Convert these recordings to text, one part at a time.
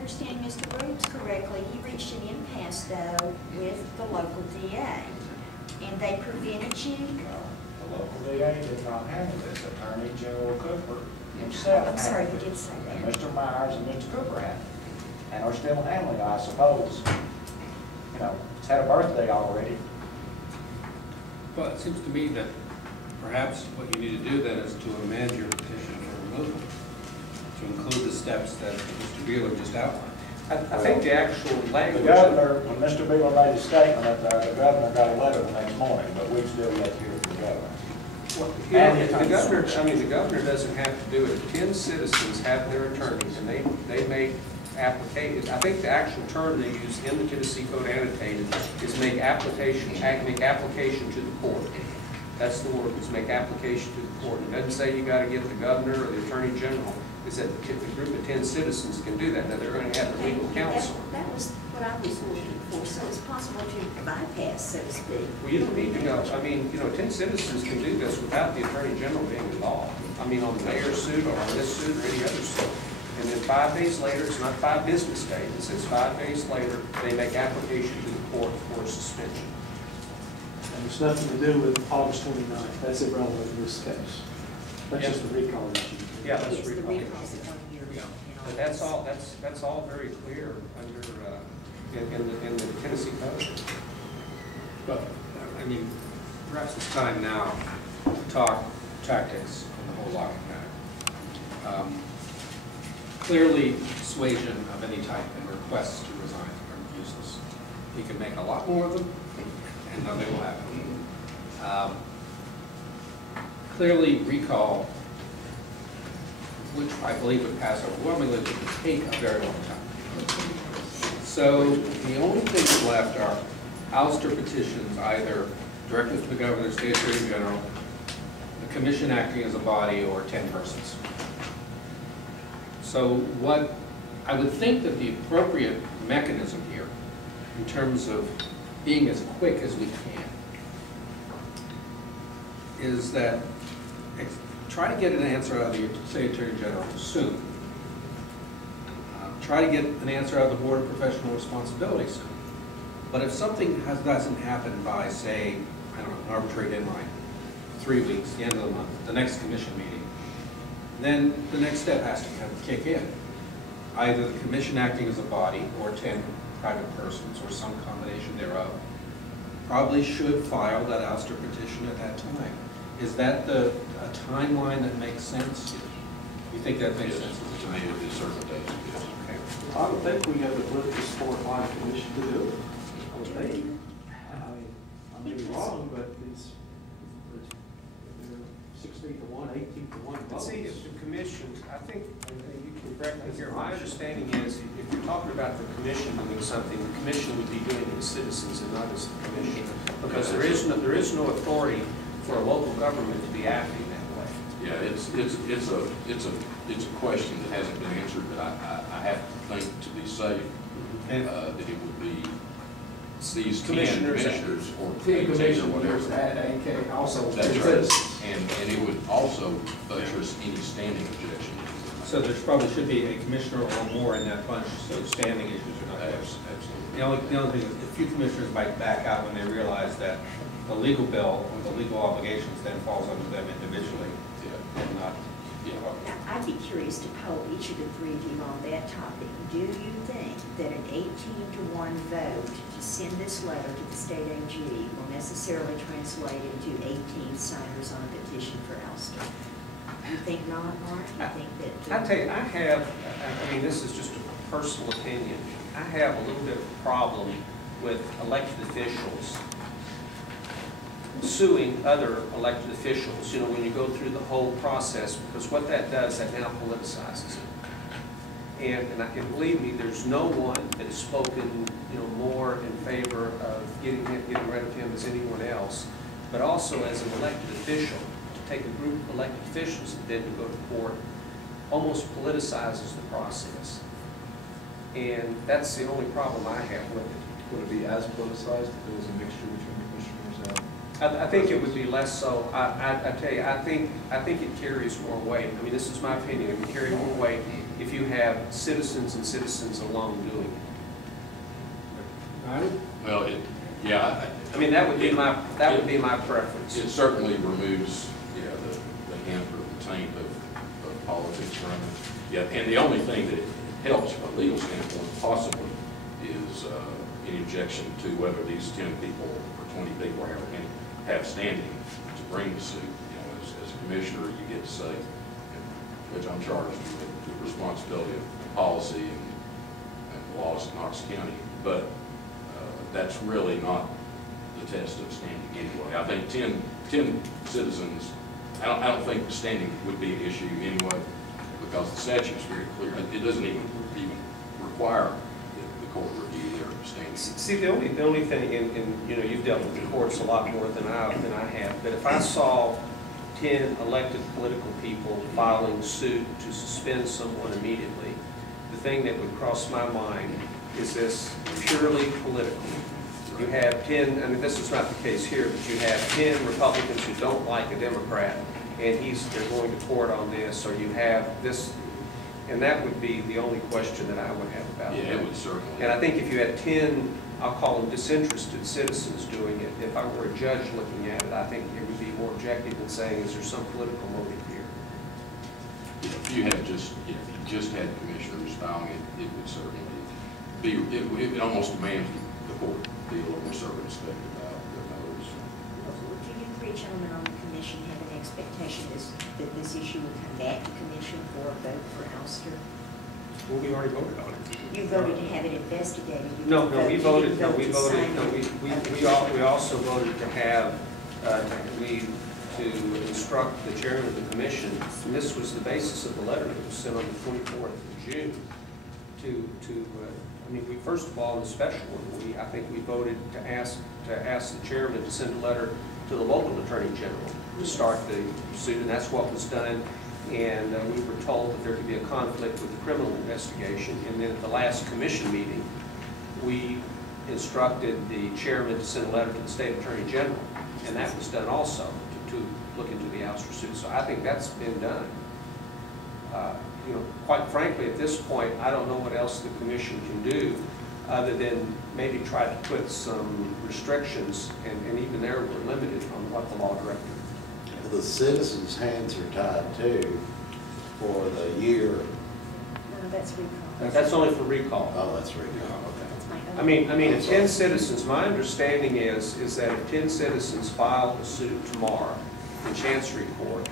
understand Mr. Brooks correctly, he reached an impasse though with the local DA, and they prevented you. The local DA did not handle this. Attorney General Cooper himself. I'm sorry, handled you it. did say that. And Mr. Myers and Mr. Cooper had it, and are still handling it, I suppose. You know, it's had a birthday already. Well, it seems to me that perhaps what you need to do then is to amend your petition for removal to include the steps that Mr. Beeler just outlined. I think the actual language. The governor, when Mr. Beeler made his statement up there, the governor got a letter the next morning, but we've still yet to hear from the governor. Well, the governor, the governor doesn't have to do it. 10 citizens have their attorneys, and they make applications. I think the actual term they use in the Tennessee Code annotated is make application to the court. That's the word, is make application to the court. It doesn't say you got to get the governor or the attorney general. It's that the group of 10 citizens can do that. Now they're going to have the legal counsel. That was what I was looking for, so it's possible to bypass, so to speak. Well, you don't need to go. I mean, 10 citizens can do this without the attorney general being involved. I mean, on the mayor's suit or on this suit or any other suit. And then 5 days later, it's not 5 business days, it says 5 days later, they make application to the court for suspension. And it's nothing to do with August 29th. That's irrelevant in this case. That's just the recall issue. Yeah, that's It's the recall. recalls that 1 year. Yeah. But that's all very clear under, in the Tennessee Code. But, I mean, perhaps it's time now to talk tactics on the whole Lockett matter. Clearly, persuasion of any type and requests to resign are useless. He can make a lot more of them, and nothing will happen. Clearly, recall, which I believe would pass overwhelmingly, would take a very long time. So the only things left are ouster petitions, either directed to the governor, state attorney general, the commission acting as a body, or 10 persons. So what I would think that the appropriate mechanism here, in terms of being as quick as we can, is that try to get an answer out of the state attorney general soon. Try to get an answer out of the Board of Professional Responsibility soon. But if something doesn't happen by, say, I don't know, an arbitrary deadline, 3 weeks, the end of the month, the next commission meeting, then the next step has to kind of kick in. Either the commission acting as a body or 10 private persons or some combination thereof probably should file that ouster petition at that time. Is that a timeline that makes sense? You think that makes sense? To me, it is circumstances, yes. Okay. I would think we have the political support by the commission to do it. I would think. I may be wrong, but it's 16 to 1, 18 to 1 votes. See, if the commission, I think, you can correct me here, my understanding is if you're talking about the commission doing something, the commission would be doing it as citizens and not as the commission. Because there is no authority for a local government to be acting that way. Yeah, it's a question that hasn't been answered, but I have to think to be safe that it would be these 10 commissioners or committees or whatever. Also, that's right. And it would also buttress any standing objection. So there probably should be a commissioner or more in that bunch, so standing issues are not. Absolutely. The only thing is a few commissioners might back out when they realize that the legal bill or the legal obligations then falls under them individually and not. Now, I'd be curious to poll each of the three of you on that topic. Do you think that an 18 to 1 vote to send this letter to the state AG will necessarily translate into 18 signers on a petition for ouster? You think not, Mark? You think that? I tell you, I mean, this is just a personal opinion. I have a little bit of a problem with elected officials suing other elected officials, when you go through the whole process, because what that does, that now politicizes it. And believe me, there's no one that has spoken, more in favor of getting rid of him as anyone else, but also as an elected official, to take a group of elected officials and then to go to court, almost politicizes the process. And that's the only problem I have with it. Would it be as politicized if there was a mixture between commissioners and I think it would be less so. I tell you, I think it carries more weight. I mean, this is my opinion. It would carry more weight if you have citizens and citizens alone doing it. Well, yeah. I mean, that would be my preference. It certainly removes, yeah, the hint or the taint of politics from it. Yeah, and the only thing that it helps from a legal standpoint possibly is any objection to whether these 10 people or 20 people have standing to bring the suit. You know, as a commissioner, you get to say, which I'm charged with the responsibility of policy and laws in Knox County, but that's really not the test of standing anyway. I think 10 citizens, I don't think standing would be an issue anyway, because the statute is very clear. It doesn't even require the court review their standing. See, the only thing, and you know, you've dealt with the courts a lot more than I have, but if I saw 10 elected political people filing suit to suspend someone immediately, the thing that would cross my mind is this purely political. You have 10, I mean, this is not the case here, but you have 10 Republicans who don't like a Democrat, and they're going to court on this, or you have this, and that would be the only question that I would have about it. Yeah, it would certainly. And I think if you had 10, I'll call them disinterested citizens doing it, if I were a judge looking at it, I think it would be more objective than saying, is there some political motive here? If you had just had commissioners filing it, it would certainly be, it would almost demand the court be a little more circumspect about their motives. Do you three gentlemen on the commission have an expectation that this issue will come back to commission for a vote for Ouster? Well, we already voted on it. You voted to have it investigated. We also voted to have, to instruct the chairman of the commission, and this was the basis of the letter that was sent on the 24th of June, I mean, first of all, in the special one, I think we voted to ask the chairman to send a letter to the local attorney general to start the suit, and that's what was done. And we were told that there could be a conflict with the criminal investigation. And then at the last commission meeting, we instructed the chairman to send a letter to the state attorney general, and that was done also to look into the Ouster suit. So I think that's been done. You know, quite frankly, at this point, I don't know what else the commission can do other than maybe try to put some restrictions, and even there we're limited on what the law director. The citizens' hands are tied too for the year. No, that's recall. That's only for recall. Oh, that's recall, okay. That's my I mean, if 10 citizens, my understanding is that if 10 citizens file a suit tomorrow in Chancery Court,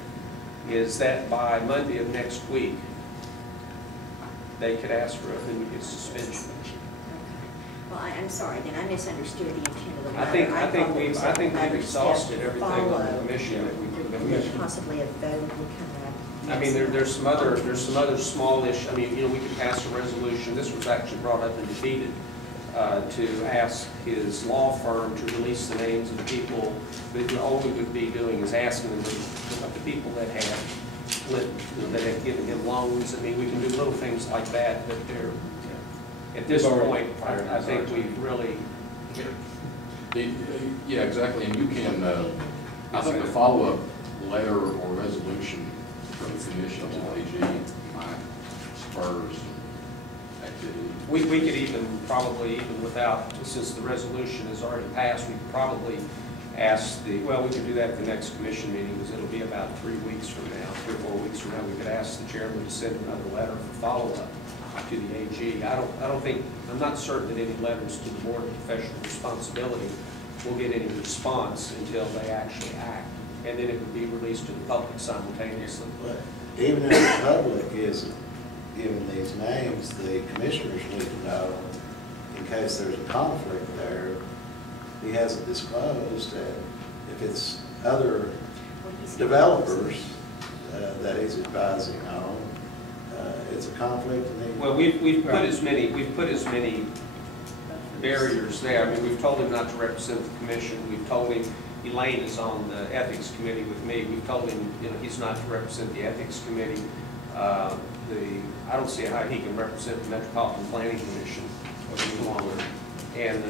is that by Monday of next week, they could ask for an immediate suspension. Okay. Well, I'm sorry, then I misunderstood the intent of the letter. I think we've exhausted everything on the Follow. commission that we could. Possibly a vote would come up. I mean, there's some other smallish. I mean, you know, we could pass a resolution. This was actually brought up and defeated to ask his law firm to release the names of the people. But all we would be doing is asking them to look up the people that have given him loans. I mean, we can do little things like that, but they're at this point. I think we've really. Yeah, exactly. And you can. I think a follow-up letter or resolution from the commission to the AG might spur activity. We could probably without, since the resolution is already passed, we could probably ask we could do that at the next commission meeting, because it'll be about 3 weeks from now, 3 or 4 weeks from now. We could ask the chairman to send another letter for follow-up to the AG. I'm not certain that any letters to the Board of Professional Responsibility will get any response until they actually act, and then it would be released to the public simultaneously. But even if the public isn't given these names, the commissioners need to know, in case there's a conflict there, he hasn't disclosed, and if it's other developers that he's advising on, it's a conflict. Well, we've put as many barriers there. I mean, we've told him not to represent the commission. We've told him, Elaine is on the ethics committee with me. We've told him, you know, he's not to represent the ethics committee. I don't see how he can represent the Metropolitan Planning Commission any longer. And